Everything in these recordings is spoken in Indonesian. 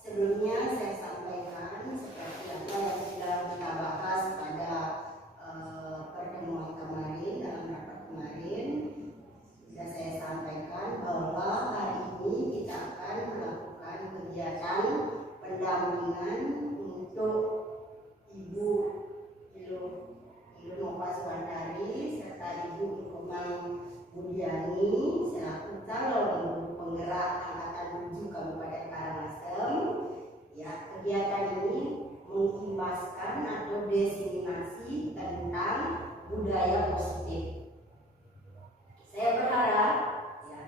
Sebelumnya saya sampaikan seperti apa yang sudah kita bahas pada pertemuan kemarin, dalam rapat kemarin. Sudah saya sampaikan bahwa hari ini kita akan melakukan kegiatan pendampingan untuk Ibu Ilo Nopaswandari serta Ibu Komang Budiani selaku calon penggerak angkatan 7 Kabupaten Karangasem. Ya, kegiatan ini mengimbaskan atau diseminasi tentang budaya positif. Saya berharap ya,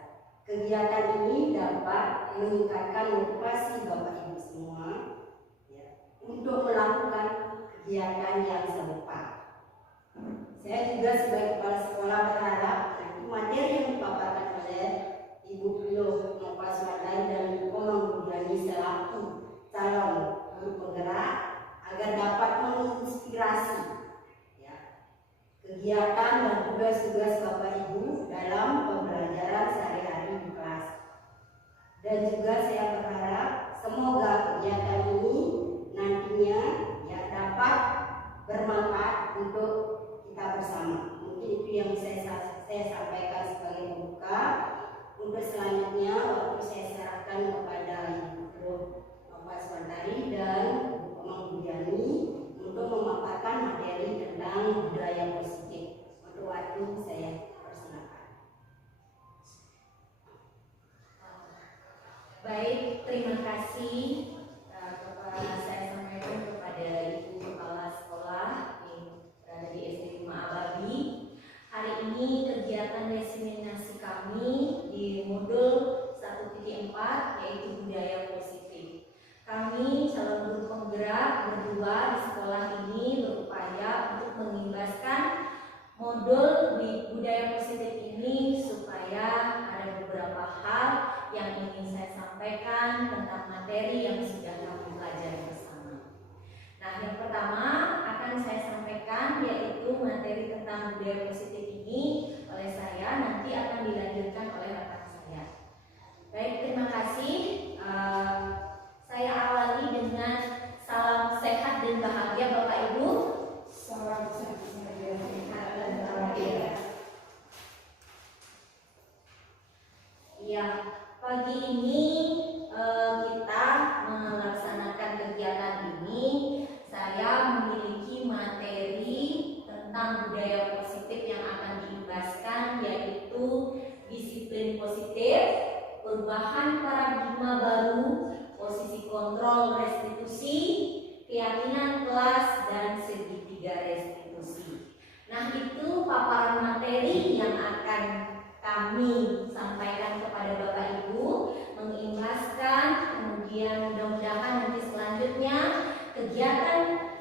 kegiatan ini dapat meningkatkan motivasi Bapak Ibu semua ya, untuk melakukan kegiatan yang serupa. Saya juga sebagai kepala sekolah berharap nanti materi yang dipaparkan oleh Ibu Ilo Nopaswandari dan Ibu Komang Budiani selaku calon guru penggerak agar dapat menginspirasi ya, kegiatan dan tugas-tugas Bapak Ibu dalam pembelajaran sehari-hari di kelas. Dan juga saya berharap semoga kegiatan ini nantinya ya dapat bermanfaat untuk kita bersama. Mungkin itu yang saya sampaikan sebagai pembuka. Untuk selanjutnya waktu saya serahkan kepada Ibu Nopaswandari dan Ibu Komang Budiani untuk memaparkan materi tentang budaya positif. Untuk waktu saya persilakan. Baik, terima kasih. Saya sampaikan kepada Ibu Kepala Sekolah yang berada di SD 5 Ababi. Hari ini kegiatan diseminasi kami di modul 1.4 yaitu budaya positif. Kami calon guru penggerak berdua di sekolah ini berupaya untuk mengimbaskan modul di budaya positif ini supaya ada beberapa hal yang ingin saya sampaikan tentang materi yang sudah kami pelajari bersama. Nah, yang pertama akan saya sampaikan yaitu materi tentang budaya positif ini oleh saya, nanti akan dilanjutkan oleh rekan saya. Baik, terima kasih. Saya awali dengan salam sehat dan bahagia Bapak Ibu. Salam sehat dan bahagia. Ya, pagi ini kita budaya positif yang akan diimbaskan, yaitu disiplin positif, perubahan paradigma baru, posisi kontrol restitusi, keyakinan kelas, dan segitiga restitusi. Nah, itu paparan materi yang akan kami sampaikan kepada Bapak Ibu, mengimbaskan, kemudian mudah-mudahan nanti selanjutnya kegiatan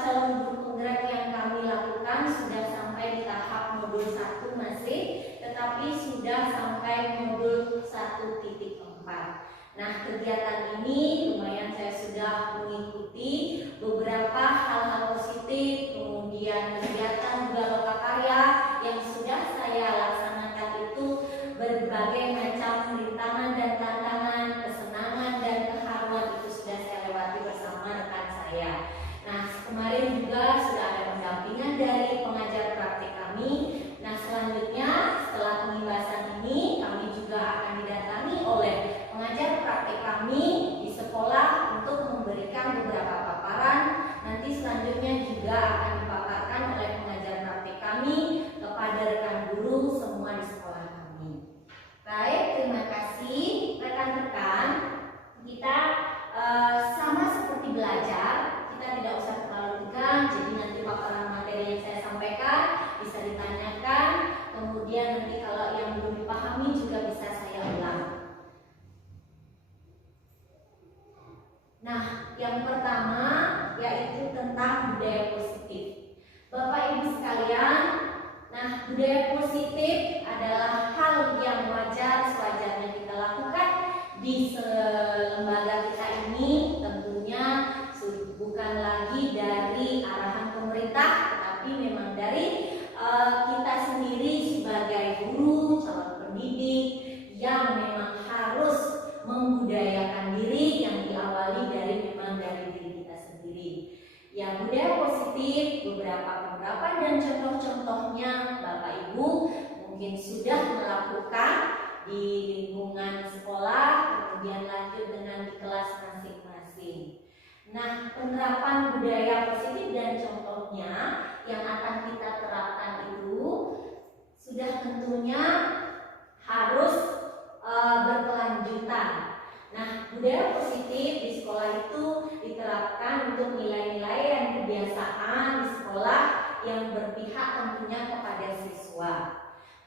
calon guru penggerak yang kami lakukan sudah sampai di tahap modul 1 masih, tetapi sudah sampai modul 1.4. Nah, kegiatan ini lumayan saya sudah mengikuti beberapa hal-hal positif, kemudian kegiatan juga lokakarya yang sudah saya laksanakan itu berbagai macam rintangan dan tantangan, kesenangan dan keharuan itu sudah saya lewati bersama rekan saya. Nah, kemarin juga sudah ada pendampingan dari pengajar praktik kami. Nah, selanjutnya setelah pengimbasan ini kami juga akan didatangi oleh pengajar praktik kami di sekolah untuk memberikan beberapa paparan. Nanti selanjutnya juga akan dipaparkan oleh pengajar praktik kami kepada rekan guru semua di sekolah kami. Baik, terima kasih rekan-rekan. Kita sama seperti belajar, kita tidak usah terlalu tegang. Jadi nanti paparan materi yang saya sampaikan bisa ditanyakan, kemudian nanti kalau yang belum dipahami juga bisa saya ulang. Nah, yang pertama yaitu tentang budaya positif. Bapak Ibu sekalian, nah budaya positif adalah hal yang wajar sewajarnya kita lakukan di lembaga kita ini. Tentunya bukan lagi dari arahan pemerintah, tetapi memang dari kita sendiri sebagai guru, calon pendidik yang memang harus membudayakan diri, yang diawali dari memang dari diri kita sendiri. Ya, budaya positif, beberapa penerapan dan contoh-contohnya Bapak Ibu mungkin sudah melakukan di lingkungan sekolah, kemudian lanjut dengan di kelas masing-masing. Nah, penerapan budaya positif dan contohnya yang akan kita terapkan itu sudah tentunya harus berkelanjutan. Nah, budaya positif di sekolah itu diterapkan untuk nilai-nilai dan kebiasaan di sekolah yang berpihak tentunya kepada siswa.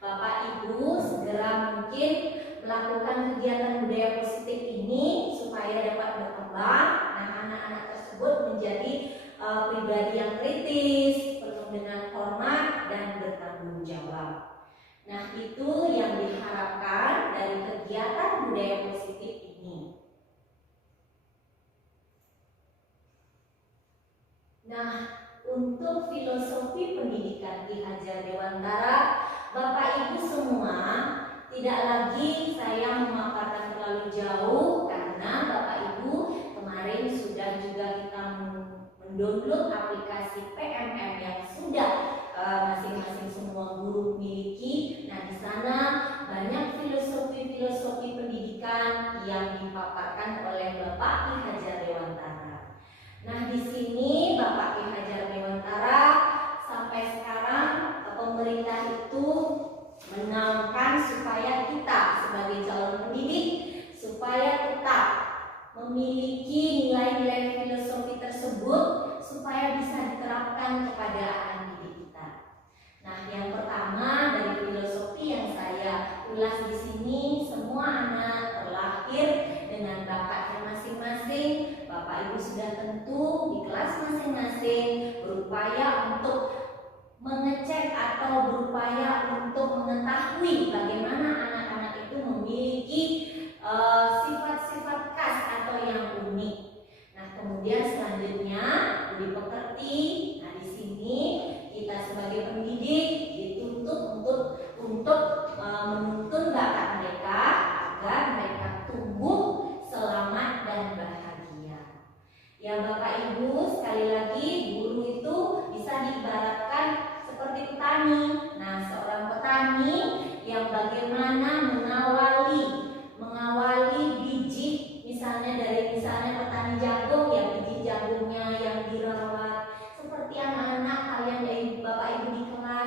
Bapak Ibu segera mungkin melakukan kegiatan budaya positif ini supaya dapat berkembang. Nah, anak-anak tersebut menjadi pribadi yang kritis, penuh dengan hormat dan bertanggung jawab. Nah, itu yang diharapkan dari kegiatan budaya positif ini. Nah, untuk filosofi pendidikan Ki Hajar Dewantara, Bapak Ibu semua, tidak lagi saya memaparkan terlalu jauh karena Bapak Ibu kemarin sudah juga kita mendownload aplikasi PMM yang sudah masing-masing semua guru miliki. Nah, di sana banyak filosofi pendidikan yang dipaparkan oleh Bapak Ki Hajar Dewantara. Nah, di sini Bapak Ki Hajar Dewantara sampai sekarang pemerintah itu menaunkan supaya kita sebagai calon pendidik supaya tetap memiliki nilai-nilai filosofi tersebut supaya bisa diterapkan kepada anak didik kita. Nah, yang pertama dari filosofi yang saya ulas di sini, semua anak terlahir dengan bakatnya masing-masing. Bapak Ibu sudah tentu di kelas masing-masing berupaya untuk mengecek atau berupaya untuk mengetahui bagaimana anak-anak itu memiliki sifat-sifat khas atau yang unik. Nah, kemudian selanjutnya dipekerti. Nah, di sini kita sebagai pendidik dituntut untuk menuntun bakat mereka agar mereka tumbuh selamat dan bahagia. Ya Bapak Ibu, sekali lagi guru itu bisa diibaratkan seperti petani. Nah, seorang petani yang bagaimana mengawali biji, misalnya petani jagung, ya biji jagungnya yang dirawat seperti anak-anak kalian dari Bapak Ibu di kelas.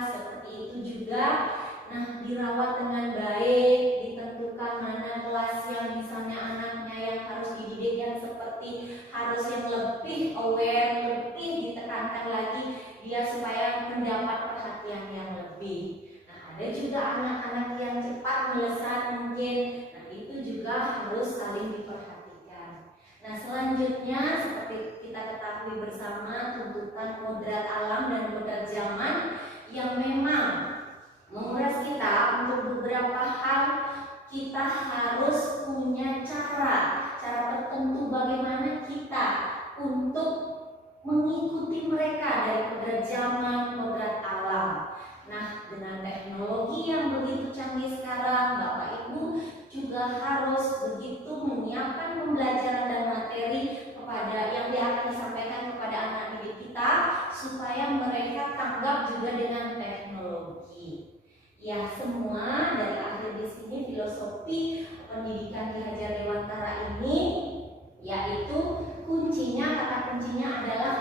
yang lebih aware, lebih ditekankan lagi dia supaya mendapat perhatian yang lebih. Nah, ada juga anak-anak yang cepat melesat mungkin. Nah, itu juga harus saling diperhatikan. Nah, selanjutnya seperti kita ketahui bersama, tuntutan kodrat alam dan kodrat zaman yang memang menguras kita untuk beberapa hal. Kita harus punya cara tertentu bagaimana kita untuk mengikuti mereka dari kodrat zaman, kodrat alam. Nah, dengan teknologi yang begitu canggih sekarang, Bapak Ibu juga harus begitu menyiapkan pembelajaran dan materi kepada yang akan disampaikan kepada anak didik kita supaya mereka tanggap juga dengan teknologi. Ya, semua dari akhir di sini filosofi pendidikan Ki Hajar Dewantara ini yaitu kata kuncinya adalah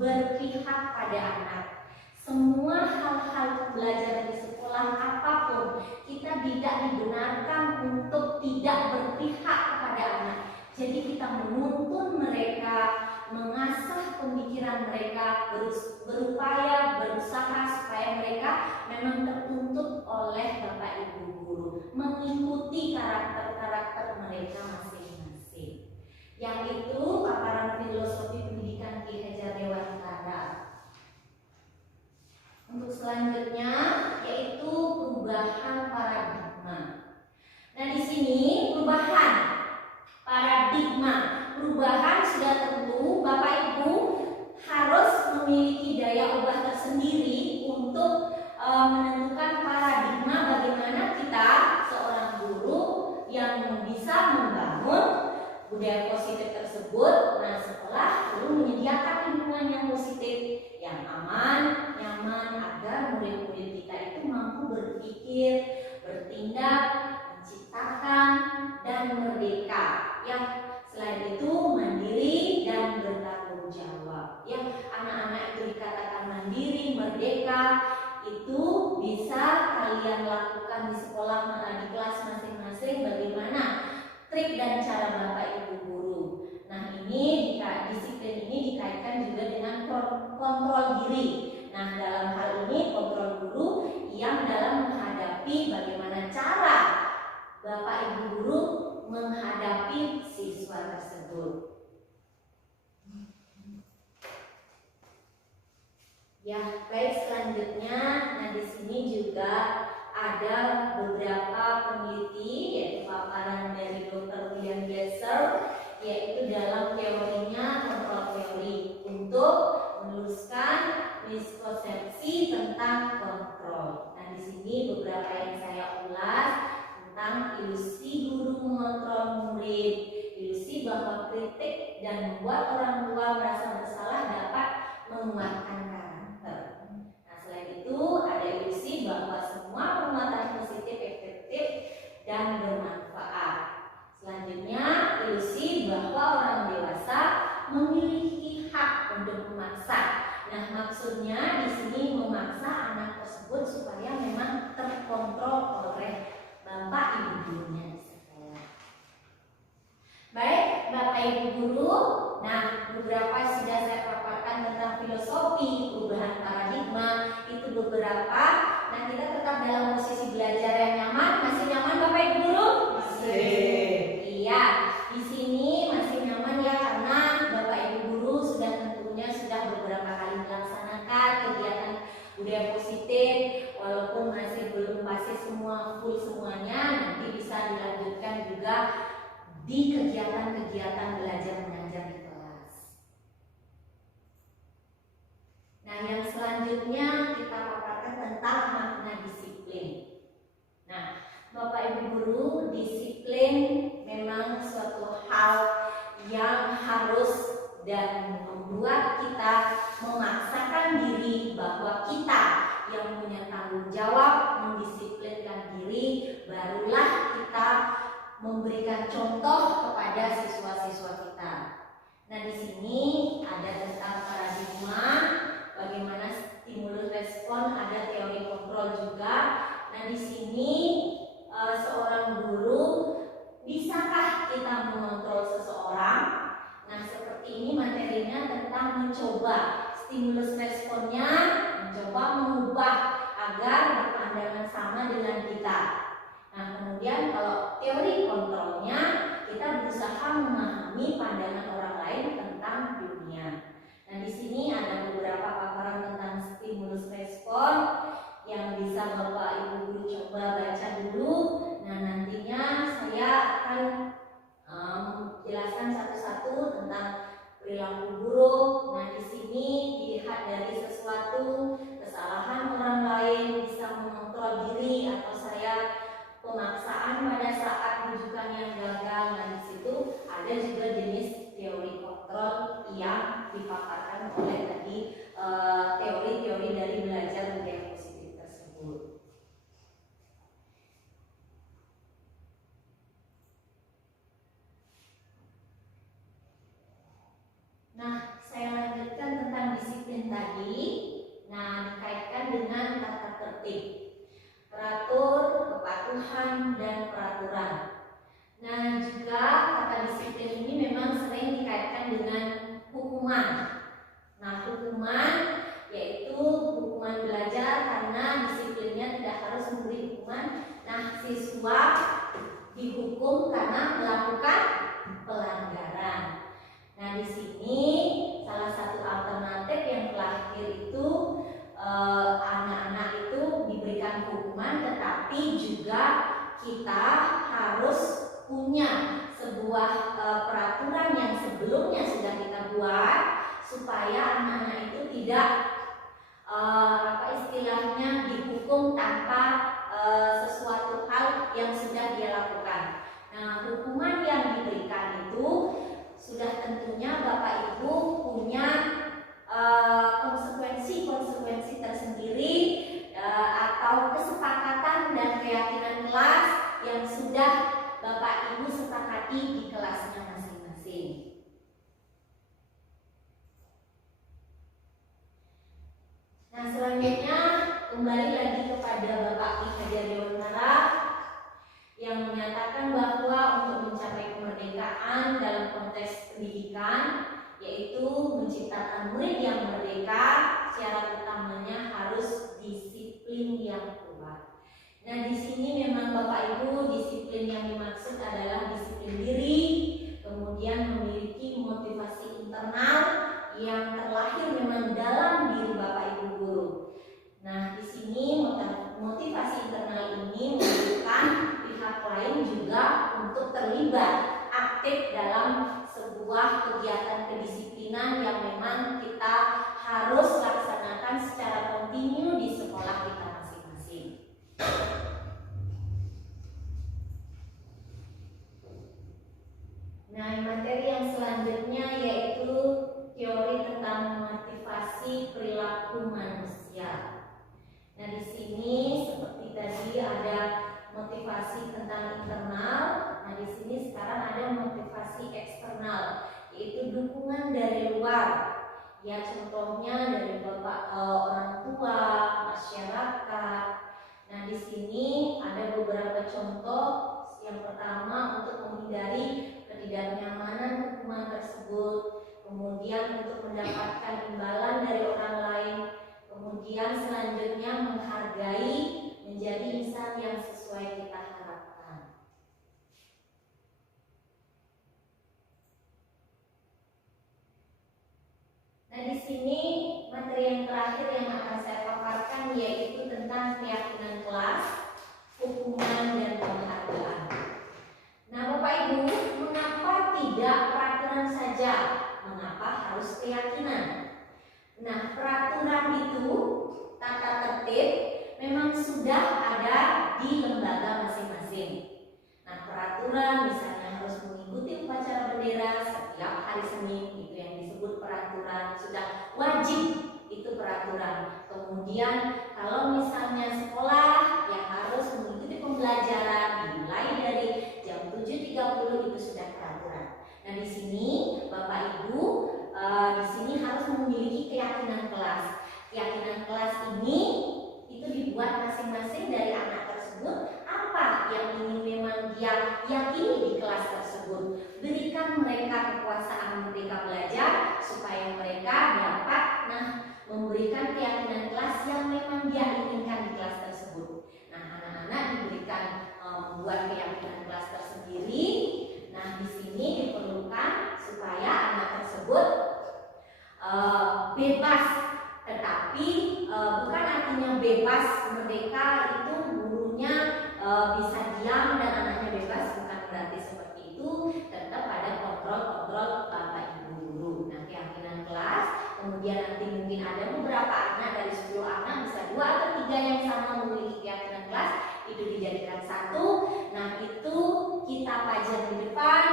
berpihak pada anak. Semua hal-hal pembelajaran di sekolah apapun kita tidak dibenarkan untuk tidak berpihak kepada anak. Jadi kita menuntun mereka, mengasah pemikiran mereka, berupaya, berusaha supaya mereka memang tertuntut oleh Bapak Ibu guru, mengikuti karakter-karakter mereka masing-masing. Yang itu paparan filosofi pendidikan Ki Hajar Dewantara. Untuk selanjutnya yaitu perubahan paradigma. Nah, di sini perubahan paradigma. Perubahan sudah tentu Bapak Ibu harus memiliki daya ubah tersendiri untuk menentukan paradigma bagaimana kita seorang guru yang bisa membangun budaya positif tersebut. Nah, sekolah perlu menyediakan lingkungan yang positif, yang aman, nyaman agar murid-murid kita itu mampu berpikir, bertindak, menciptakan, dan merdeka. Yang selain itu mandiri dan bertanggung jawab. Yang anak-anak itu dikatakan mandiri, merdeka, itu bisa kalian lakukan di sekolah, di kelas masing-masing. Bagaimana trik dan cara Bapak Ibu guru. Nah, ini disiplin ini dikaitkan juga dengan kontrol diri. Nah, dalam hal ini kontrol guru yang dalam menghadapi bagaimana cara Bapak Ibu guru menghadapi siswa tersebut. Ya, baik, selanjutnya, nah di sini juga ada beberapa peneliti yaitu paparan dari Dr. William Glasser, yaitu dalam teorinya kontrol teori untuk meluruskan miskonsepsi tentang kontrol. Nah, di sini beberapa yang saya ulas tentang ilusi guru mengontrol murid, ilusi bahwa kritik dan membuat orang tua merasa bersalah dapat menguatkan karakter. Nah, selain itu ada ilusi bahwa semua penguatan positif efektif dan bermanfaat. Selanjutnya ilusi bahwa orang dewasa memiliki hak untuk memaksa. Nah, maksudnya di sini memaksa anak tersebut supaya memang terkontrol oleh Bapak Ibu gurunya di sekolah. Baik, Bapak Ibu guru, nah beberapa sudah saya paparkan tentang filosofi perubahan paradigma, itu beberapa. Nah, kita tetap dalam posisi belajar yang nyaman. Masih nyaman Bapak Ibu guru? Masih. Iya, di sini masih nyaman ya karena Bapak Ibu guru sudah tentunya sudah beberapa kali melaksanakan kegiatan budaya positif, walaupun masih belum pasti semua full semuanya, nanti bisa dilanjutkan juga di kegiatan-kegiatan belajar mengajar di kelas. Nah, yang selanjutnya kita paparkan tentang makna disiplin. Nah, Bapak Ibu guru, disiplin memang suatu hal yang harus dan membuat kita memaksakan diri bahwa kita yang punya tanggung jawab mendisiplinkan diri, barulah kita memberikan contoh kepada siswa-siswa kita. Nah, di sini ada tentang paradigma, bagaimana stimulus respon, ada teori kontrol juga. Nah, di sini seorang guru, bisakah kita mengontrol seseorang? Nah, seperti ini materi mencoba stimulus responnya, mencoba mengubah agar berpandangan sama dengan kita. Nah, kemudian kalau teori kontrolnya, kita berusaha memahami pandangan orang lain tentang dunia. Nah, di sini ada beberapa paparan tentang stimulus respon yang bisa Bapak Ibu guru coba baca dulu. Nah, nantinya saya akan menjelaskan satu-satu tentang perilaku buruk. Nah, di sini dilihat dari sesuatu kesalahan orang lain, bisa mengontrol diri, atau saya pemaksaan pada saat rujukan yang gagal. Nah, di situ ada juga jenis teori kontrol yang dipaparkan oleh tadi teori-teori dari belajar budaya positif tersebut. Nah, saya lanjutkan tentang disiplin tadi. Nah, dikaitkan dengan tata tertib, teratur, kepatuhan, dan peraturan. Nah, juga kata disiplin ini memang sering dikaitkan dengan hukuman. Nah, hukuman yaitu hukuman belajar, karena disiplinnya tidak harus memberi hukuman. Nah, siswa dihukum karena melakukan pelanggaran. Nah, di sini salah satu alternatif yang terakhir itu anak-anak itu diberikan hukuman, tetapi juga kita harus punya sebuah peraturan yang sebelumnya sudah kita buat supaya anak-anak itu tidak istilahnya dihukum tanpa sesuatu hal yang sudah dia lakukan. Nah, hukuman yang diberikan itu sudah tentunya Bapak Ibu punya konsekuensi tersendiri atau kesepakatan dan keyakinan kelas yang sudah Bapak Ibu sepakati di kelasnya masing-masing. Nah, selanjutnya kembali lagi kepada Bapak I Hajar Dewantara yang menyatakan bahwa untuk mencapai kemerdekaan dalam konteks pendidikan, yaitu menciptakan murid yang merdeka, syarat utamanya harus disiplin yang kuat. Nah, di sini memang Bapak Ibu, disiplin yang dimaksud adalah disiplin diri, kemudian memiliki motivasi internal yang terlahir memang dalam diri Bapak Ibu guru. Nah, di sini motivasi internal ini menunjukkan pihak lain juga untuk terlibat aktif dalam sebuah kegiatan kedisiplinan yang memang kita harus laksanakan secara kontinu di sekolah kita masing-masing. Nah, materi yang selanjutnya yaitu teori tentang motivasi perilaku manusia. Nah, di sini seperti tadi ada motivasi tentang internal. Nah, di sini sekarang ada motivasi eksternal, yaitu dukungan dari luar. Ya, contohnya dari bapak orang tua, masyarakat. Nah, di sini ada beberapa contoh. Yang pertama, untuk menghindari ketidaknyamanan hukuman tersebut, kemudian untuk mendapatkan imbalan dari orang lain, kemudian selanjutnya menghargai, menjadi insan yang sesuai kita harapkan. Nah, di sini materi yang terakhir yang akan saya paparkan yaitu tentang keyakinan kelas, hukuman, dan penghargaan. Nah, Bapak Ibu, mengapa tidak peraturan saja? Mengapa harus keyakinan? Nah, peraturan itu, tata tertib, memang sudah ada di lembaga masing-masing. Nah, peraturan misalnya harus mengikuti upacara bendera setiap hari Senin, itu yang disebut peraturan, sudah wajib, itu peraturan. Kemudian kalau misalnya sekolah yang harus mengikuti pembelajaran dimulai dari jam 7.30, itu sudah peraturan. Nah, di sini Bapak Ibu di sini harus memiliki keyakinan kelas. Keyakinan kelas ini itu dibuat masing-masing dari anak tersebut. Apa yang ingin memang dia yakini di kelas tersebut. Berikan mereka kekuasaan merdeka belajar supaya mereka bebas, tetapi bukan artinya bebas merdeka itu gurunya bisa diam dan anaknya bebas, bukan berarti seperti itu. Tetap ada kontrol bapak ibu guru. Nah, keyakinan kelas, kemudian nanti mungkin ada beberapa anak dari 10 anak bisa 2 atau 3 yang sama memiliki keyakinan kelas, itu dijadikan satu. Nah, itu kita pajang di depan.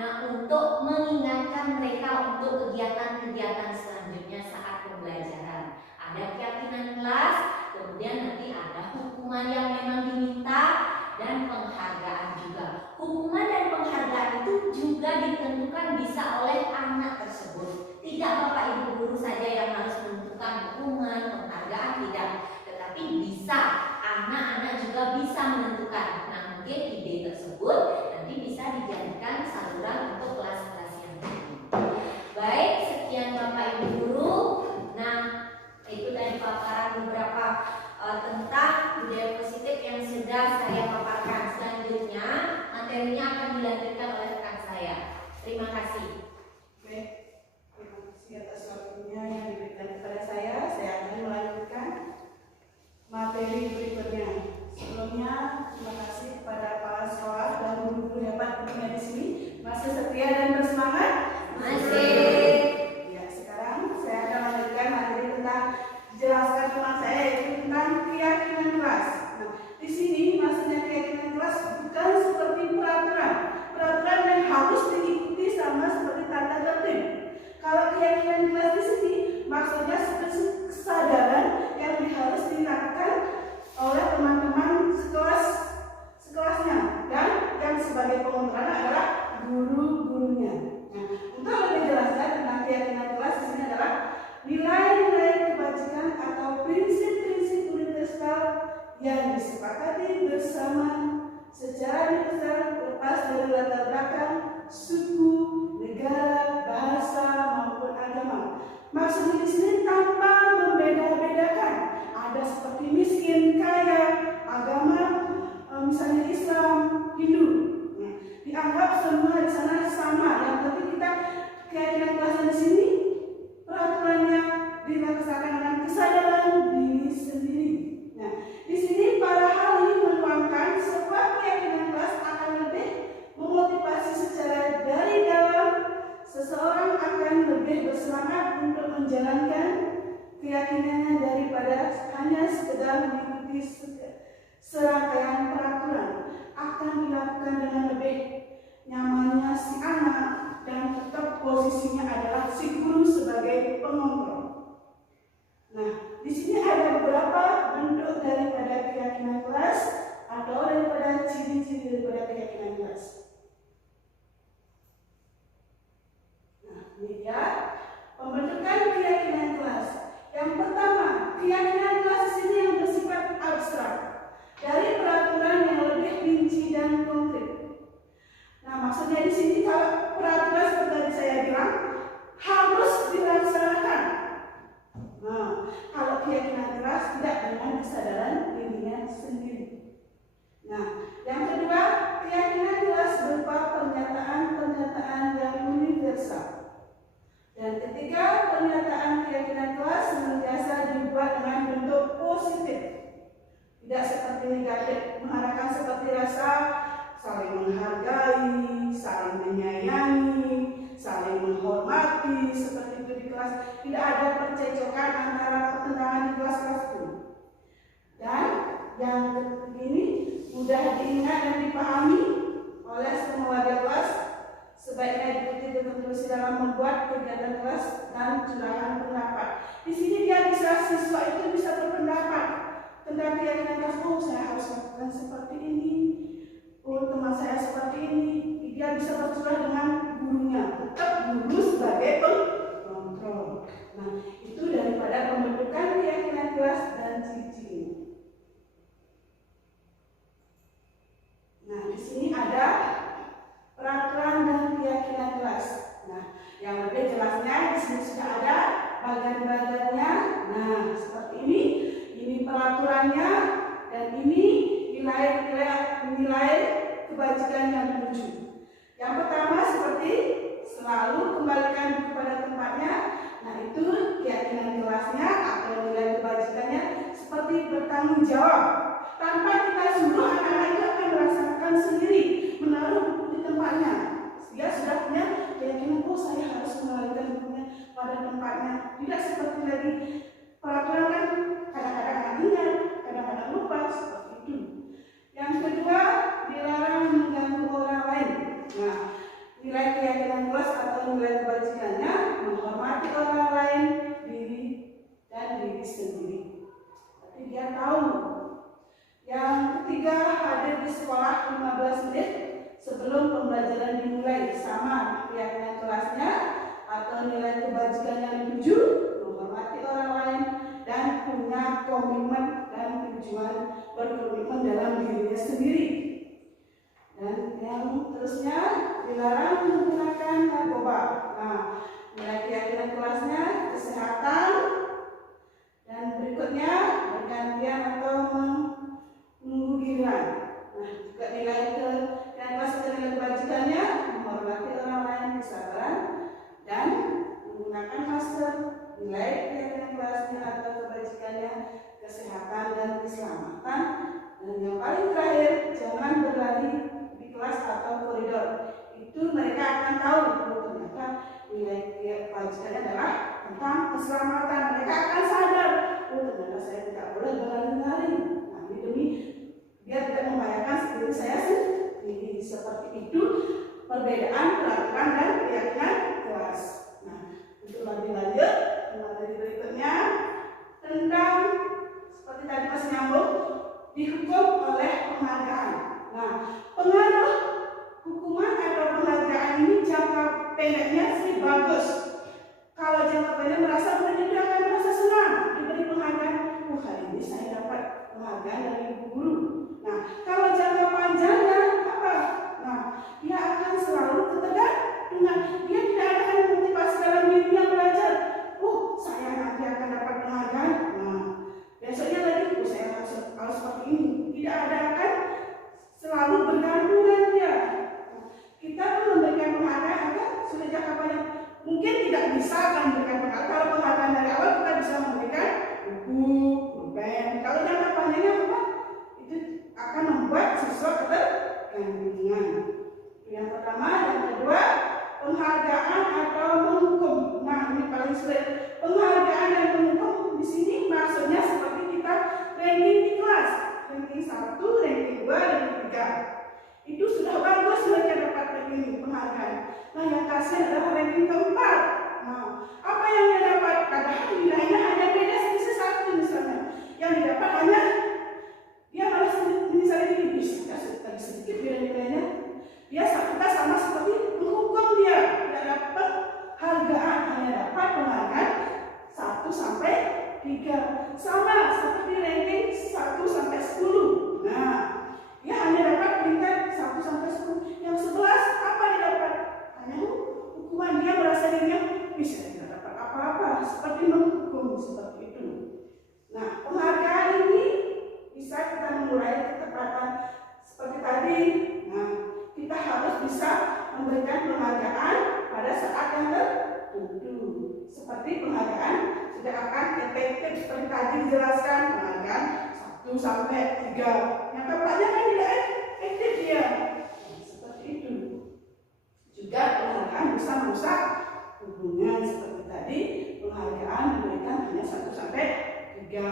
Nah, untuk mengingatkan mereka untuk kegiatan-kegiatan selanjutnya saat pembelajaran. Ada keyakinan kelas, kemudian nanti ada hukuman yang memang diminta, dan penghargaan juga. Hukuman dan penghargaan itu juga ditentukan bisa oleh anak tersebut. Tidak bapak ibu guru saja yang harus menentukan hukuman, penghargaan, tidak. Tetapi bisa, anak-anak juga bisa menentukan. Nah, mungkin ide tersebut nanti bisa dijadikan saluran untuk kelas-kelas yang lain. Baik, sekian bapak ibu guru. Nah, itu tadi paparan beberapa tentang budaya positif yang sudah saya paparkan. Selanjutnya materinya akan dilanjutkan oleh rekan saya. Terima kasih. Baik, terima kasih atas waktunya yang diberikan kepada saya. Saya akan melanjutkan materi berikutnya. Sebelumnya, terima kasih kepada kepala sekolah dan guru-guru hebat tentunya di sini. Masih setia dan bersemangat? Masih. Ya, sekarang saya akan melanjutkan materi tentang jelaskan teman saya, yaitu tentang keyakinan kelas. Nah, di sini maksudnya keyakinan kelas bukan seperti peraturan yang harus diikuti sama seperti tata tertib. Kalau keyakinan kelas di sini maksudnya seperti kesadaran yang harus dilakukan oleh teman-teman sekelasnya, dan yang sebagai pengontrol adalah guru-gurunya. Nah, untuk lebih jelasnya tentang keyakinan kelas di sini adalah nilai-nilai kebajikan atau prinsip-prinsip universal yang disepakati bersama secara universal lepas dari latar belakang, suku, negara, bahasa maupun agama. Maksudnya di sini tanpa membeda-bedakan. Ada seperti miskin, kaya, agama, misalnya Islam, Hindu. Nah, dianggap semua di sana sama. Yang penting kita keyakinan kelas di sini peraturannya dilaksanakan dengan kesadaran diri sendiri. Nah, di sini para ahli menuangkan sebuah keyakinan kelas akan lebih memotivasi secara dari dalam. Seseorang akan lebih bersemangat untuk menjalankan keyakinannya daripada hanya sekedar mengikuti serangkaian peraturan. Akan dilakukan dengan lebih nyamannya si anak, dan tetap posisinya adalah si guru sebagai pengontrol. Nah, di sini ada beberapa bentuk daripada keyakinan kelas atau daripada ciri-ciri daripada keyakinan kelas. Nah, ini dia pembentukan keyakinan kelas. Yang pertama, keyakinan kelas di sini yang bersifat abstrak, dari peraturan yang lebih rinci dan konkret. Nah, maksudnya di sini kalau peraturan seperti tadi saya bilang harus dilaksanakan. Nah, kalau keyakinan kelas tidak dengan kesadaran dirinya sendiri. Nah, yang kedua, keyakinan kelas berupa pernyataan-pernyataan yang universal. Dan ketiga, pernyataan keyakinan kelas senantiasa dibuat dengan bentuk positif, tidak seperti negatif, mengharapkan seperti rasa saling menghargai, saling menyayangi, saling menghormati, seperti itu di kelas. Tidak ada percecokan antara pertentangan di kelas-kelas itu. Dan yang ini mudah diingat dan dipahami oleh semua warga kelas. Sebaiknya diikuti terus dalam membuat kegiatan kelas dan curahan pendapat. Di sini dia bisa, siswa itu bisa berpendapat tentang keyakinan kelas. Oh, saya harus lakukan seperti ini. Oh, teman saya seperti ini. Dia bisa bercurah dengan gurunya. Tetap guru sebagai pengontrol. Nah, itu daripada pembentukan keyakinan kelas dan ciri-cirinya. Nah, di sini ada peraturan dan keyakinan kelas. Nah, yang lebih jelasnya di sini sudah ada bagian-bagiannya. Nah, seperti ini peraturannya, bertanggung jawab. Tanpa kita suruh, anak-anak itu akan merasakan sendiri, menaruh buku di tempatnya. Dia sudah punya keyakinan, oh saya harus mengembalikan bukunya pada tempatnya. Tidak seperti lagi peraturan kan kadang-kadang nggak ingat, kadang-kadang lupa, seperti itu. Yang kedua, dilarang mengganggu orang lain. Nah, nilai keyakinan kelas atau nilai kebajikannya menghormati orang lain, diri dan diri sendiri. Tapi dia tahu. Yang ketiga, hadir di sekolah 15 menit sebelum pembelajaran dimulai, sama keyakinan kelasnya atau nilai kebajikan yang dituju, menghormati orang lain dan punya komitmen dan tujuan berkomitmen dalam dirinya sendiri. Dan yang terusnya, dilarang menggunakan narkoba. Nah, nilai keyakinan kelasnya kesehatan, dan berikutnya bergantian atau menunggu giliran. Nah, juga nilai kelas dan nilai kebajikannya menghormati orang lain, kesabaran, dan menggunakan masker. Nilai keyakinan kelasnya atau kebajikannya kesehatan dan keselamatan. Dan yang paling terakhir, jangan berlari di kelas atau koridor. Itu mereka akan tahu bahwa ternyata nilai kebajikannya adalah tentang keselamatan. Mereka akan sadar, oh ternyata saya tidak boleh berlari-lari. Nah, ini demi biar tidak membahayakan diri saya sendiri. Seperti itu perbedaan peraturan dan keyakinan kelas. Nah, untuk lebih lanjut, materi berikutnya tentang seperti tadi masih nyambung, dihukum oleh penghargaan. Nah, pengaruh hukuman atau penghargaan ini jangka pendeknya sih bagus. Kalau jangka pendek merasa dia akan merasa senang diberi penghargaan. Oh, hari ini saya dapat penghargaan dari ibu guru. Nah, kalau jangka panjangnya apa? Nah, dia akan selalu ketergantungan. Dia tidak akan memotivasi dalam dirinya belajar. Oh, saya nanti akan dapat penghargaan. Nah, besoknya lagi, oh saya harus seperti ini. Tidak ada akan selalu bergantung dengan dia. Kita pun memberikan penghargaan agar sudah jangka panjang. Mungkin tidak bisa akan memberikan penghargaan. Kalau penghargaan dari awal kita bisa memberikan buku, pulpen. Kalau jangka panjangnya apa? Itu akan membuat siswa ketergantungan. Yang pertama, yang kedua, penghargaan atau menghukum. Nah, ini paling sulit. Penghargaan dan menghukum di sini maksudnya seperti kita ranking di kelas, ranking 1, ranking 2, ranking 3. Itu sudah bagus mereka dapat ranking penghargaan. Nah, yang kasih adalah ranking keempat. Nah, apa yang dia dapat? Padahal nilainya hanya beda selisih 1 misalnya. Yang didapat hanya dia malah misalnya ini bisa sedikit beda nilainya. Dia kita sama seperti menghukum dia. Dia dapat hargaan, hanya dapat penghargaan 1 sampai 3. Sama seperti ranking 1 sampai 10. Nah, dia hanya dapat peringkat 1 sampai 10. Yang 11 apa dia dapat? Hanya hukuman. Dia merasa dirinya bisa tidak dapat apa-apa, seperti menghukum seperti itu. Nah, penghargaan ini bisa kita mengurai ketepatan seperti tadi. Nah, kita harus bisa memberikan penghargaan pada saat yang tertentu. Seperti penghargaan sudah akan efektif seperti tadi dijelaskan, penghargaan 1 sampai 3. Yang keempatnya kan tidak efektif dia. Seperti itu. Juga penghargaan bisa merusak hubungan seperti tadi. Penghargaan diberikan hanya 1 sampai 3.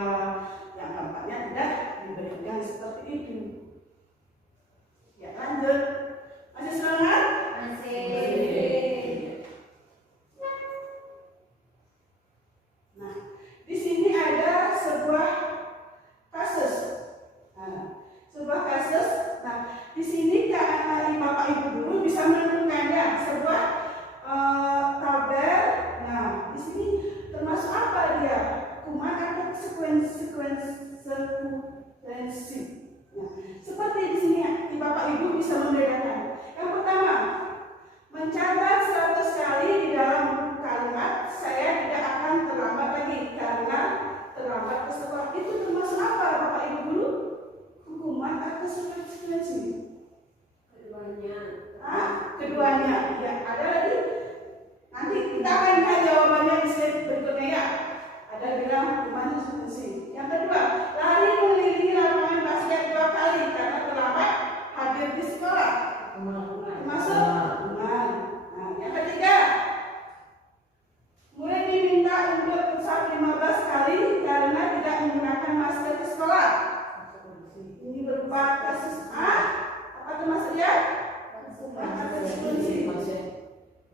Yang keempatnya tidak diberikan seperti itu. Ya, lanjut. Masih semangat? Masih. Nah, di sini ada sebuah kasus. Nah, di sini buat kasus A, apa tuh Mas Rian?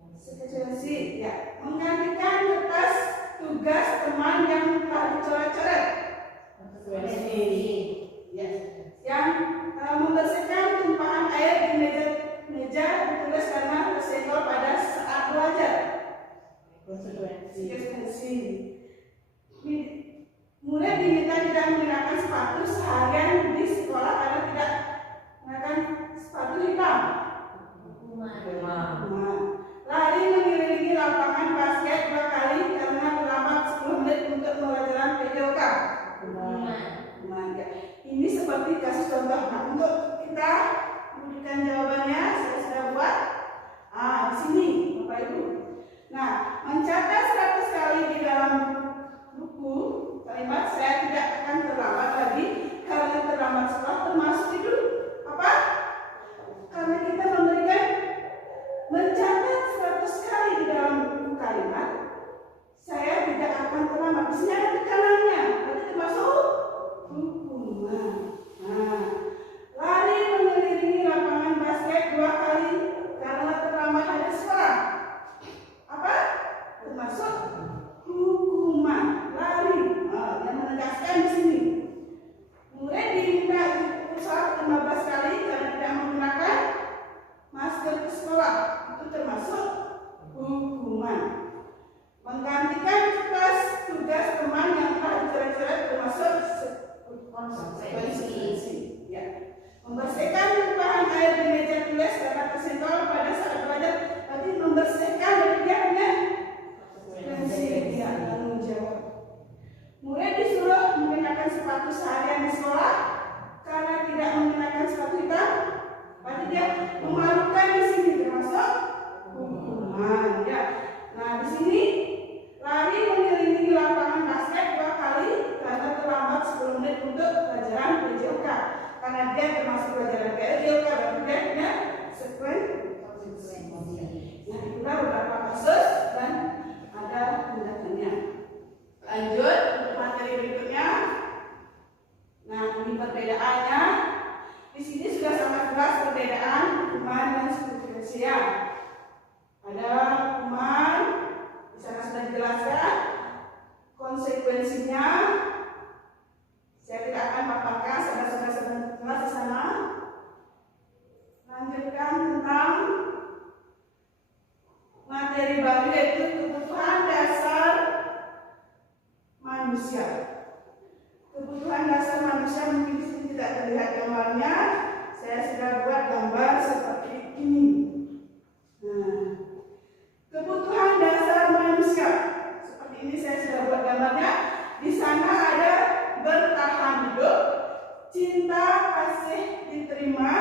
Konsekuensi, ya, menggantikan kertas tugas teman yang telah dicoret-coret. Ya. Yang membersihkan tumpahan air di meja ditulis karena tersenggol pada saat belajar. Konsekuensi. Murid diminta tidak menggunakan sepatu seharian di sekolah karena tidak menggunakan sepatu hitam. Lari mengelilingi lapangan basket 2 kali karena terlambat 10 menit untuk pelajaran PJOK. Ini seperti kasus contoh. Nah, untuk kita memberikan jawabannya, saya sudah buat. Di sini, Bapak Ibu. Nah, mencatat 100 kali di dalam buku kalimat saya tidak akan terlambat lagi karena terlambat sekolah termasuk itu apa? Karena kita memberikan mencatat 100 kali di dalam buku kalimat saya tidak akan terlambat. Di sini ada tekanannya, berarti termasuk hukuman. Nah, lari mengelilingi lapangan basket 2 kali karena terlambat dari sekolah. Apa? Termasuk hukuman. Lari. Yang menegaskan di sini. Murid diminta usap 15 kali karena tidak menggunakan masker ke sekolah. Itu termasuk hukuman. Menggantikan kertas tugas teman yang telah dicoret-coret termasuk konsekuensi. Ya. Membersihkan tumpahan air di meja tulis karena tersenggol pada saat belajar. Tadi membersihkan bagiannya konsekuensi. Ya, tanggung jawab. Murid disuruh menggunakan sepatu seharian di sekolah karena tidak menggunakan sepatu hitam. Berarti dia memalukan di sini termasuk hukuman. Ya. Nah, di sini lari mengelilingi lapangan basket 2 kali karena terlambat 10 menit untuk pelajaran PJOK. Karena dia termasuk pelajaran PJOK, berarti dia punya konsekuensi. Nah, itulah beberapa kasus dan ada tindakannya. Lanjut untuk materi berikutnya. Nah, ini perbedaannya. Di sini sudah sangat jelas perbedaan hukuman dan konsekuensi. Ada hukuman, di sana sudah dijelaskan konsekuensinya. Saya tidak akan paparkan, sudah jelas di sana. Lanjutkan tentang materi baru yaitu kebutuhan dasar manusia. Kebutuhan dasar manusia mungkin di sini tidak terlihat gambarnya. Saya sudah buat gambar seperti ini. Nah, kebutuhan dasar manusia seperti ini saya sudah buat gambarnya. Di sana ada bertahan hidup, cinta kasih diterima.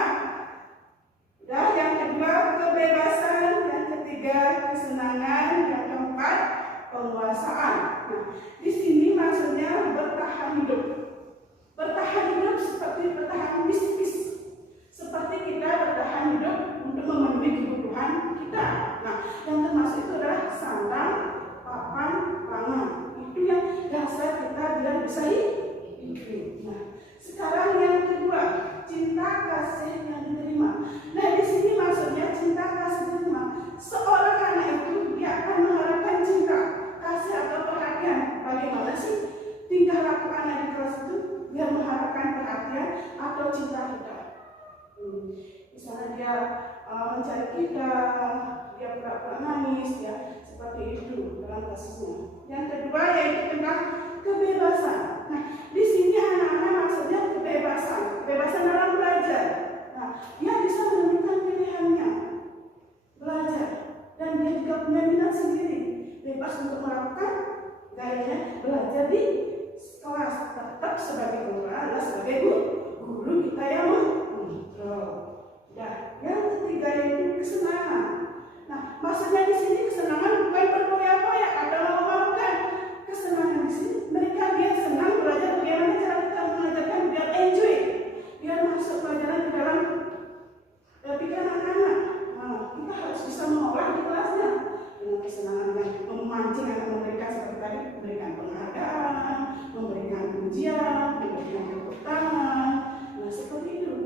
Dan yang kedua kebebasan, yang ketiga kesenangan, yang keempat penguasaan. Nah, di sini maksudnya bertahan hidup. Bertahan hidup seperti bertahan bisnis. Seperti kita bertahan hidup untuk memenuhi kebutuhan kita. Nah, yang termasuk itu adalah sandang, papan, pangan. Itu yang dasar kita biar bisa hidup. Nah, sekarang yang kedua, cinta kasih yang diterima. Nah, di sini maksudnya cinta kasih diterima. Seorang anak itu dia akan mengharapkan cinta, kasih atau perhatian. Bagaimana sih tingkah laku anak di kelas itu? Dia mengharapkan perhatian atau cinta kita. Misalnya dia mencari kita, dia pura-pura nangis, ya seperti itu dalam kasusnya. Yang kedua yaitu tentang kebebasan. Nah, di sini anak-anak maksudnya kebebasan dalam belajar. Nah, dia bisa menentukan pilihannya belajar dan dia juga punya minat sendiri, bebas untuk melakukan gayanya belajar di kelas, tetap sebagai guru adalah sebagai guru kita yang mengontrol. Nah, yang ketiga yaitu kesenangan. Nah, maksudnya di sini kesenangan bukan berpoya-poya atau memalukan. Kesenangan di sini mereka dia senang belajar bagaimana cara kita mengajarkan biar enjoy, biar masuk pelajaran ke dalam pikiran anak-anak. Nah, kita harus bisa mengolah di kelasnya dengan kesenangan yang memancing anak mereka seperti tadi, memberikan penghargaan, memberikan ujian, memberikan tepuk tangan. Nah, seperti itu.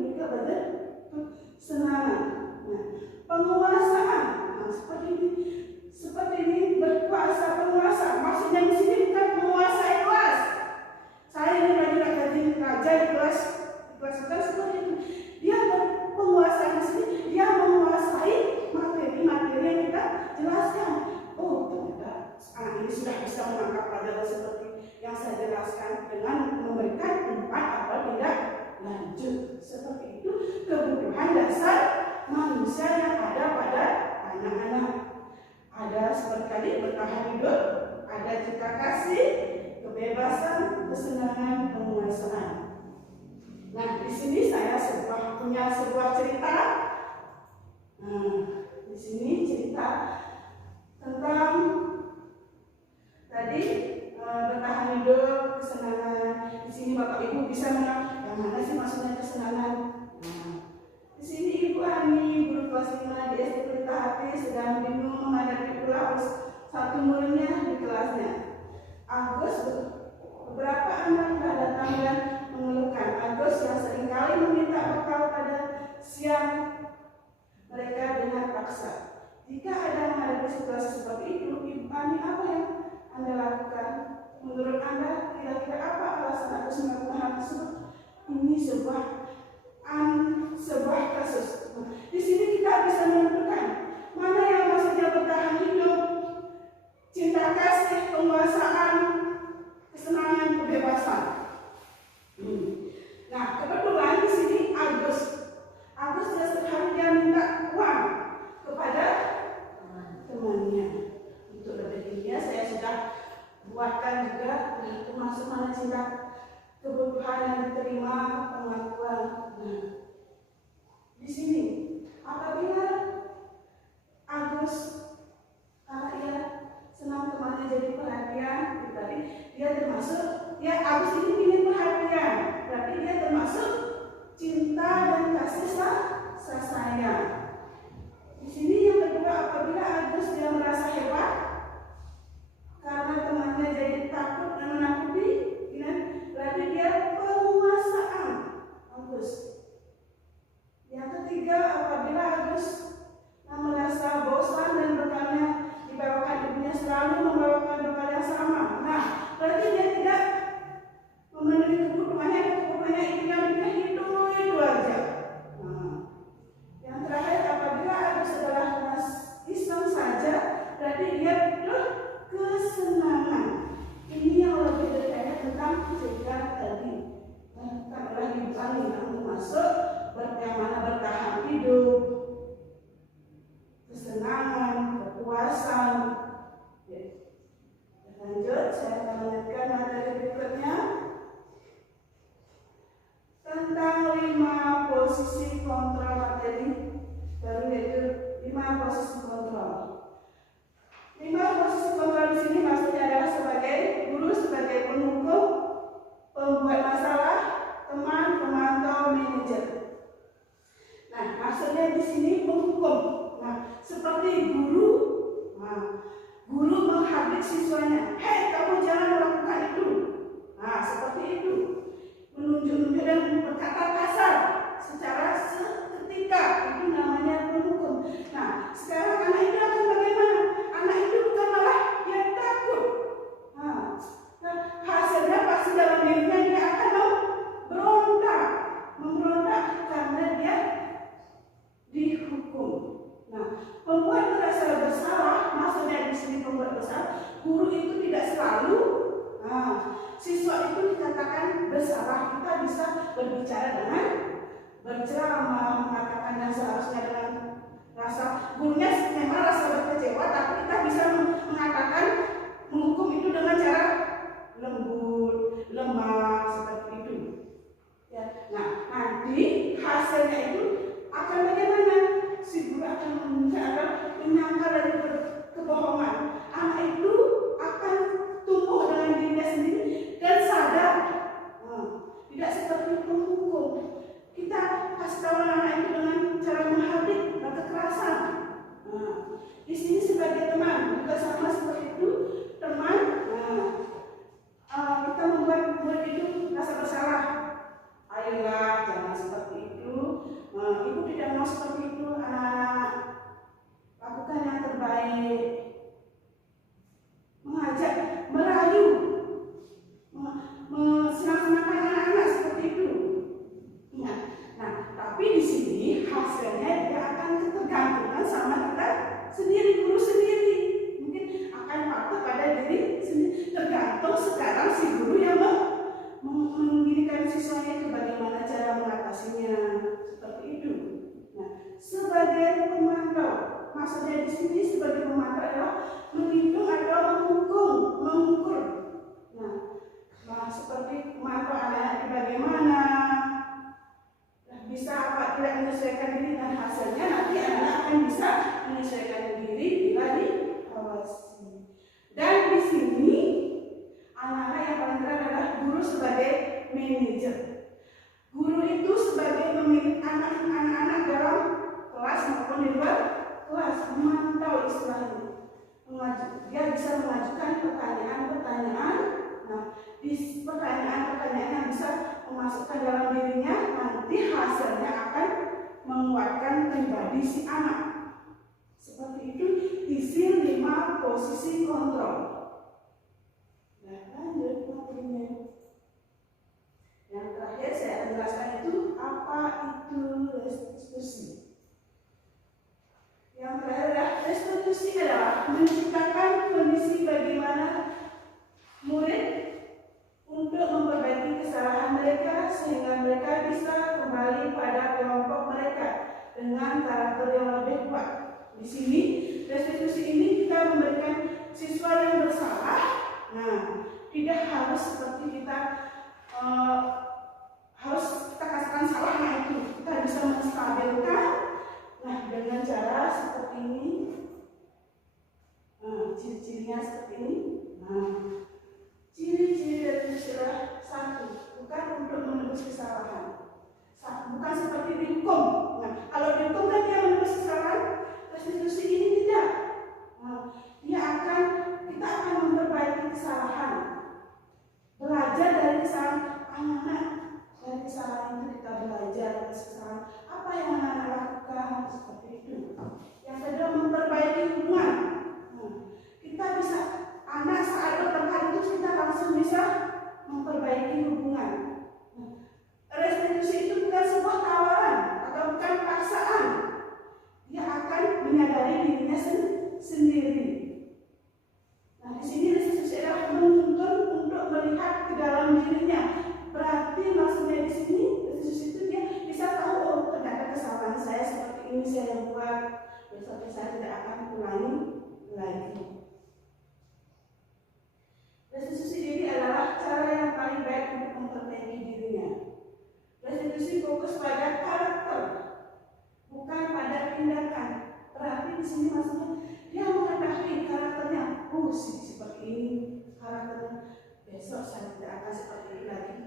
kebebasan, kesenangan, penguasaan. Nah, di sini saya punya sebuah cerita. Nah, di sini cerita tentang tadi bertahan hidup, kesenangan. Di sini Bapak Ibu bisa menang. Yang mana sih maksudnya kesenangan? Nah, di sini Ibu Ani, guru kelas 5 di SD Pelita Hati, sedang bingung menghadapi pula satu muridnya di kelasnya. Agus, beberapa anak telah datang dan mengeluhkan. Agus yang seringkali meminta bekal pada siang mereka dengan paksa. Jika ada menghadapi situasi seperti itu, Ibu Ani, apa yang Anda lakukan? Menurut Anda, kira-kira apa alasan Agus melakukan hal tersebut? Ini sebuah kasus. Di sini kita bisa menentukan mana yang maksudnya bertahan hidup, cinta kasih, penguasaan, kesenangan, kebebasan. Nah, kebetulan di sini Agus setiap hari dia minta uang kepada temannya. Untuk lebih saya sudah buatkan juga termasuk mana cinta kebutuhan yang diterima, pengakuan. Nah, di sini apabila Agus karena ia senang temannya jadi perhatian, berarti dia termasuk Agus ini ingin perhatian, berarti dia termasuk cinta dan kasih sayang. Di sini yang kedua, apabila Agus dia merasa hebat karena temannya jadi takut dan menakuti, berarti dia penguasaan Agus. Yang ketiga, apabila Agus merasa bosan dan bekalnya dibawakan ibunya selalu membawakan bekal yang sama, nah berarti dia tidak memenuhi kebutuhannya itu aja. Nah, yang terakhir, apabila Agus adalah iseng saja, berarti dia butuh kesenangan. Ini yang lebih detailnya tentang cerita tadi. Tentang kehidupan yang termasuk yang mana bertahan hidup, kesenangan, kepuasan. Lanjut, saya akan melanjutkan materi berikutnya tentang 5 posisi kontrol materi baru, yaitu 5 posisi kontrol. 5 posisi kontrol di sini maksudnya adalah sebagai guru, sebagai penghukum, pembuat masalah, teman, pemantau, manajer. Nah, maksudnya di sini penghukum. Nah, seperti guru, guru menghardik siswanya, hei kamu jangan melakukan itu. Nah, seperti itu. Menunjuk-nunjuk dan berkata kasar secara seketika, itu namanya penghukum. Nah, sekarang anak itu akan bagaimana? Anak itu bukan malah dia takut. Nah, hasilnya pasti dalam dirinya dia akan memberontak karena dia dihukum. Nah, pembuat merasa bersalah, maksudnya di sini pembuat bersalah, guru itu tidak selalu, siswa itu dikatakan bersalah. Kita bisa berbicara dengan berceramah, mengatakan yang seharusnya dengan rasa, gurunya memang rasa berkecewa, tapi kita bisa mengatakan, menghukum itu dengan cara lembut, lemah, seperti itu. Ya. Nah, nanti hasilnya itu akan bagaimana? Si guru akan menyangkal dari kebohongan. Anak itu akan tumbuh dengan dirinya sendiri dan sadar. Tidak seperti penghukum. Kita kasih tahu anak itu dengan cara menghardik dan kekerasan. Di sini sebagai teman juga sama seperti itu. Teman, kita membuat murid itu rasa bersalah. Ayolah, jangan seperti itu. Ibu tidak mau seperti itu, anak-anak. Lakukan yang terbaik. Mengajak, merayu, senang-senangkan anak-anak seperti itu. Nah, tapi di sini hasilnya dia akan ketergantungan sama kita sendiri, guru sendiri. Mungkin akan patuh pada diri sendiri. Tergantung sekarang si guru yang menginginkan siswanya itu bagaimana cara mengatasinya, seperti itu. Nah, sebagai pemantau, maksudnya di sini sebagai pemantau adalah menghitung atau mengukur. Nah, masukkan dalam dirinya, nanti hasilnya akan menguatkan pribadi si anak. Seperti itu isi 5 posisi kontrol. Nah, lanjut materinya. Yang terakhir saya akan jelaskan itu apa itu restitusi. Yang terakhir adalah restitusi adalah menciptakan kondisi bagaimana murid untuk memperbaiki kesalahan mereka sehingga mereka bisa kembali pada kelompok mereka dengan karakter yang lebih kuat. Di sini restitusi ini kita memberikan siswa yang bersalah. Nah, tidak harus seperti kita harus kita katakan salahnya itu. Kita bisa menstabilkan. Nah, dengan cara seperti ini. Ciri-cirinya seperti ini. Nah, ciri-ciri restitusi adalah 1, bukan untuk menebus kesalahan. Bukan seperti dihukum. Nah, kalau dihukum kan dia menebus kesalahan, restitusi ini tidak. Nah, kita akan memperbaiki kesalahan. Belajar dari kesalahan anak-anak. Dari kesalahan itu kita belajar dari kesalahan apa yang anak-anak lakukan seperti itu. Yang kedua, memperbaiki hubungan. Kita bisa, anak saat bertengkar itu kita langsung bisa memperbaiki hubungan. Restitusi itu bukan sebuah tawaran atau bukan paksaan. Dia akan menyadari dirinya sendiri. Nah, di sini restitusi adalah menuntun untuk melihat ke dalam dirinya. Berarti maksudnya di sini restitusi itu dia bisa tahu, oh ternyata kesalahan saya seperti ini saya buat, besok saya tidak akan ulangi lagi. Restitusi diri adalah cara yang paling baik untuk memperbaiki dirinya. Restitusi fokus pada karakter, bukan pada tindakan. Berarti di sini maksudnya dia mengetahui karakternya. Seperti ini karakternya. Besok saya tidak akan seperti ini lagi.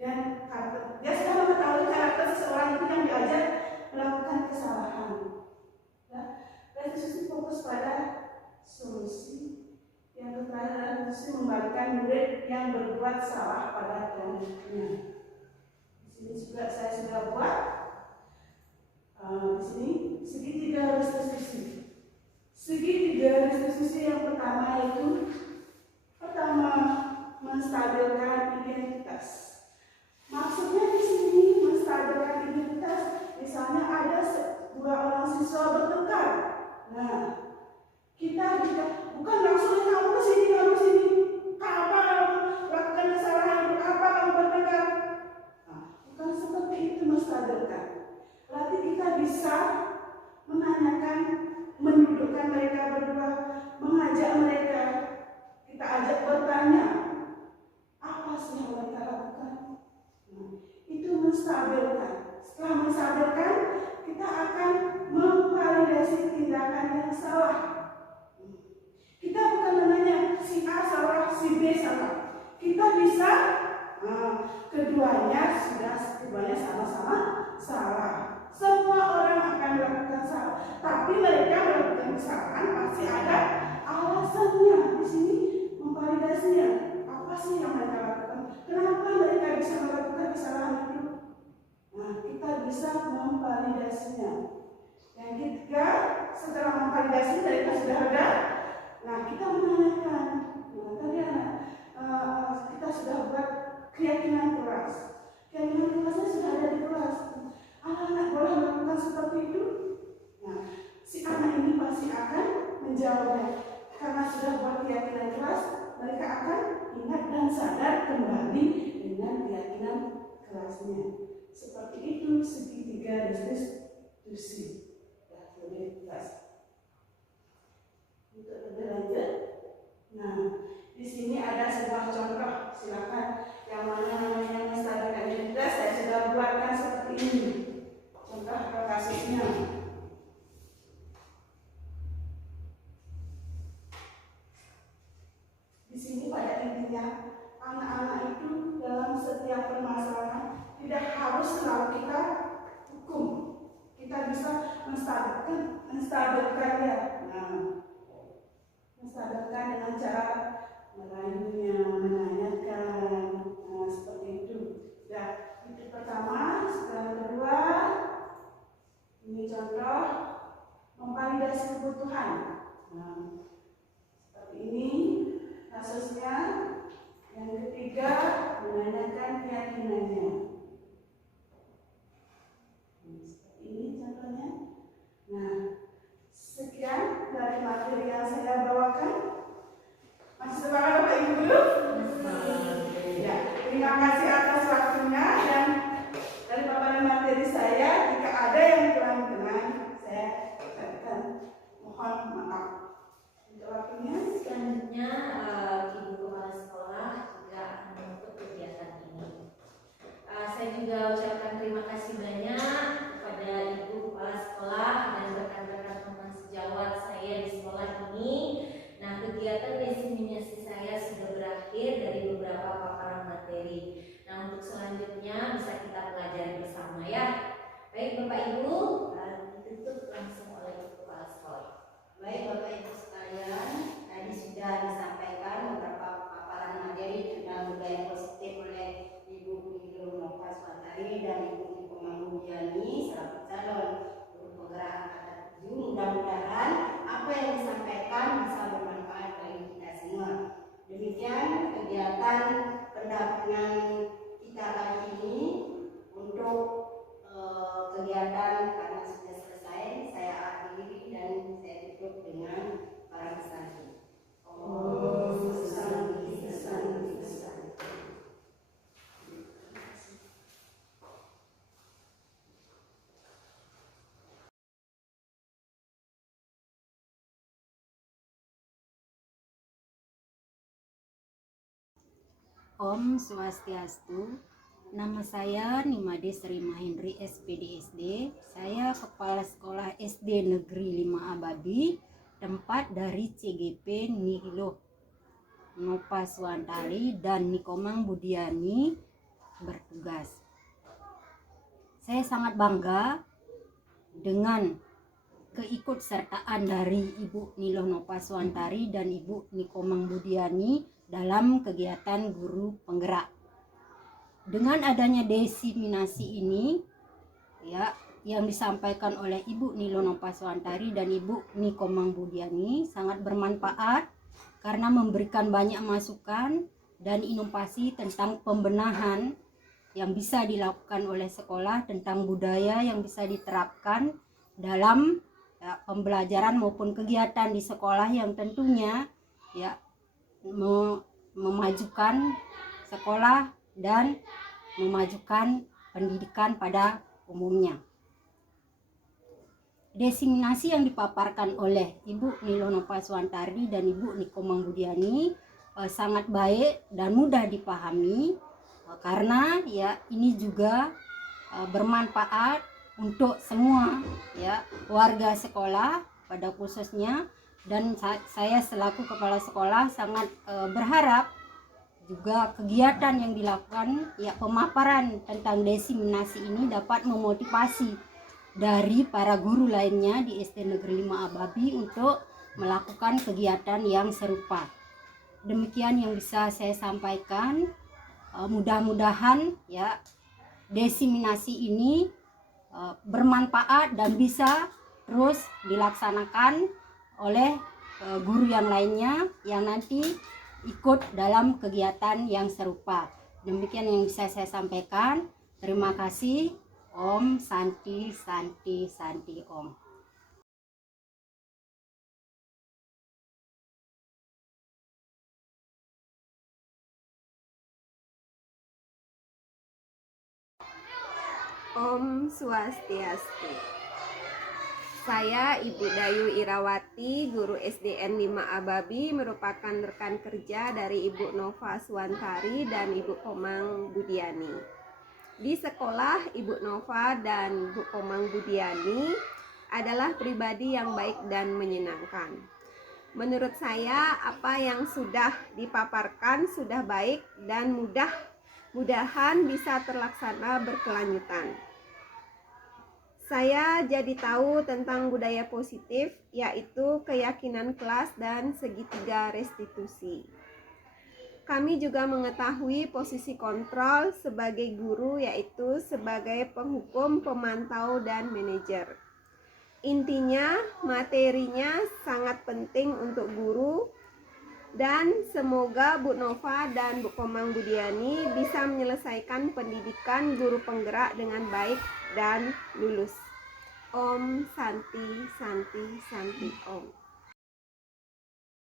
Dan karakter, dia sudah mengetahui karakter seseorang itu yang diajak melakukan kesalahan. Ya, restitusi fokus pada solusi. Yang terakhir adalah restitusi membalikan murid yang berbuat salah pada kelompoknya. Di sini juga saya sudah buat. Di sini segitiga restitusi. Segitiga restitusi yang pertama itu menstabilkan identitas. Maksudnya di sini menstabilkan identitas, misalnya ada 2 orang siswa bertengkar. Nah, kita bukan langsung kamu ke sini, apa lakukan kesalahan, apa kamu bertengkar. Nah, bukan seperti itu menstabilkan. Berarti kita bisa menanyakan, mendudukkan mereka berdua, mengajak mereka, kita ajak bertanya, apa sih yang mereka lakukan? Nah, itu menstabilkan. Setelah menstabilkan, kita akan memvalidasi tindakan yang salah. Kita bukan menanya si A salah, si B salah. Kita bisa, keduanya sama-sama salah. Semua orang akan melakukan salah, tapi mereka melakukan kesalahan pasti ada alasannya. Di sini memvalidasinya, apa sih yang mereka lakukan? Kenapa mereka bisa melakukan kesalahan itu? Nah, kita bisa memvalidasinya. Yang ketiga, setelah memvalidasi mereka sudah ada. Nah, kita menanyakan. Kita sudah buat keyakinan keras. Keyakinan kerasnya sudah ada di kelas. Anak-anak boleh melakukan seperti itu. Nah, si anak ini pasti akan menjawabnya. Karena sudah buat keyakinan keras, mereka akan ingat dan sadar kembali dengan keyakinan kerasnya. Seperti itu segitiga restitusi. Ya, lebih jelas. Untuk lebih lanjut, nah di sini ada sebuah contoh. Silakan yang mana namanya menstabilkan identitas, saya sudah buatkan seperti ini. Contoh kasusnya. Di sini pada intinya anak-anak itu dalam setiap permasalahan tidak harus selalu kita hukum. Kita bisa menstabilkannya. Nah, menstabilkan dengan cara merayunya, menanyakan, seperti itu. Ya. Yang ketiga, menanyakan keyakinannya. Seperti ini contohnya. Nah, sekian dari materi yang saya bawakan. Masih semangat Bapak Ibu Guru? Ya, terima kasih atas waktunya dan dari paparan materi saya. Jika ada yang kurang berkenan, saya ucapkan mohon maaf. Untuk waktunya, Selanjutnya Ibu Kepala Sekolah juga akan menutup kegiatan ini. Saya juga ucapkan terima kasih banyak kepada Ibu Kepala Sekolah dan rekan-rekan teman sejawat saya di sekolah ini. Nah, kegiatan diseminasi saya sudah berakhir dari beberapa paparan materi. Nah, untuk selanjutnya bisa kita pelajari bersama ya. Baik Bapak Ibu, ditutup langsung oleh Ibu Kepala Sekolah. Baik Bapak Ibu sekalian, tadi sudah disampaikan beberapa paparan materi tentang budaya positif oleh Ibu Nilo Nova Swantari dan Ibu Niko Manggudiani selaku calon guru penggerak angkatan 7. Mudah-mudahan apa yang disampaikan bisa bermanfaat bagi kita semua. Demikian kegiatan pendampingan kita kali ini. Untuk kegiatan karena sudah selesai, saya akhiri dan saya tutup dengan para pesanti. Om Santi Santi Santi. Om Swastiastu. Nama saya Nimade Sri Mahendri SPDSD. Saya Kepala Sekolah SD Negeri 5 Ababi, tempat dari CGP Nilo Nova Swantari dan Nikomang Budiani bertugas. Saya sangat bangga dengan keikutsertaan dari Ibu Nilo Nova Swantari dan Ibu Nikomang Budiani dalam kegiatan guru penggerak. Dengan adanya diseminasi ini ya, yang disampaikan oleh Ibu Nilo Nova Swantari dan Ibu Nikomang Budiani sangat bermanfaat karena memberikan banyak masukan dan inovasi tentang pembenahan yang bisa dilakukan oleh sekolah, tentang budaya yang bisa diterapkan dalam ya, pembelajaran maupun kegiatan di sekolah yang tentunya ya memajukan sekolah dan memajukan pendidikan pada umumnya. Diseminasi yang dipaparkan oleh Ibu Nilo Nova Swantari dan Ibu Nikomang Budiani sangat baik dan mudah dipahami karena ya ini juga bermanfaat untuk semua ya warga sekolah pada khususnya, dan saya selaku kepala sekolah sangat berharap juga kegiatan yang dilakukan ya pemaparan tentang diseminasi ini dapat memotivasi dari para guru lainnya di SD Negeri 5 Ababi untuk melakukan kegiatan yang serupa. Demikian yang bisa saya sampaikan. Mudah-mudahan ya diseminasi ini bermanfaat dan bisa terus dilaksanakan oleh guru yang lainnya yang nanti ikut dalam kegiatan yang serupa. Demikian yang bisa saya sampaikan. Terima kasih. Om Santi Santi Santi Om. Om Swastiastu. Saya Ibu Dayu Irawati, guru SDN 5 Ababi, merupakan rekan kerja dari Ibu Nova Swantari dan Ibu Komang Budiani. Di sekolah, Ibu Nova dan Bu Komang Budiani adalah pribadi yang baik dan menyenangkan. Menurut saya, apa yang sudah dipaparkan sudah baik dan mudah-mudahan bisa terlaksana berkelanjutan. Saya jadi tahu tentang budaya positif, yaitu keyakinan kelas dan segitiga restitusi. Kami juga mengetahui posisi kontrol sebagai guru, yaitu sebagai penghukum, pemantau, dan manajer. Intinya, materinya sangat penting untuk guru Dan semoga Bu Nova dan Bu Komang Budiani bisa menyelesaikan pendidikan guru penggerak dengan baik dan lulus. Om Santi Santi Santi Om.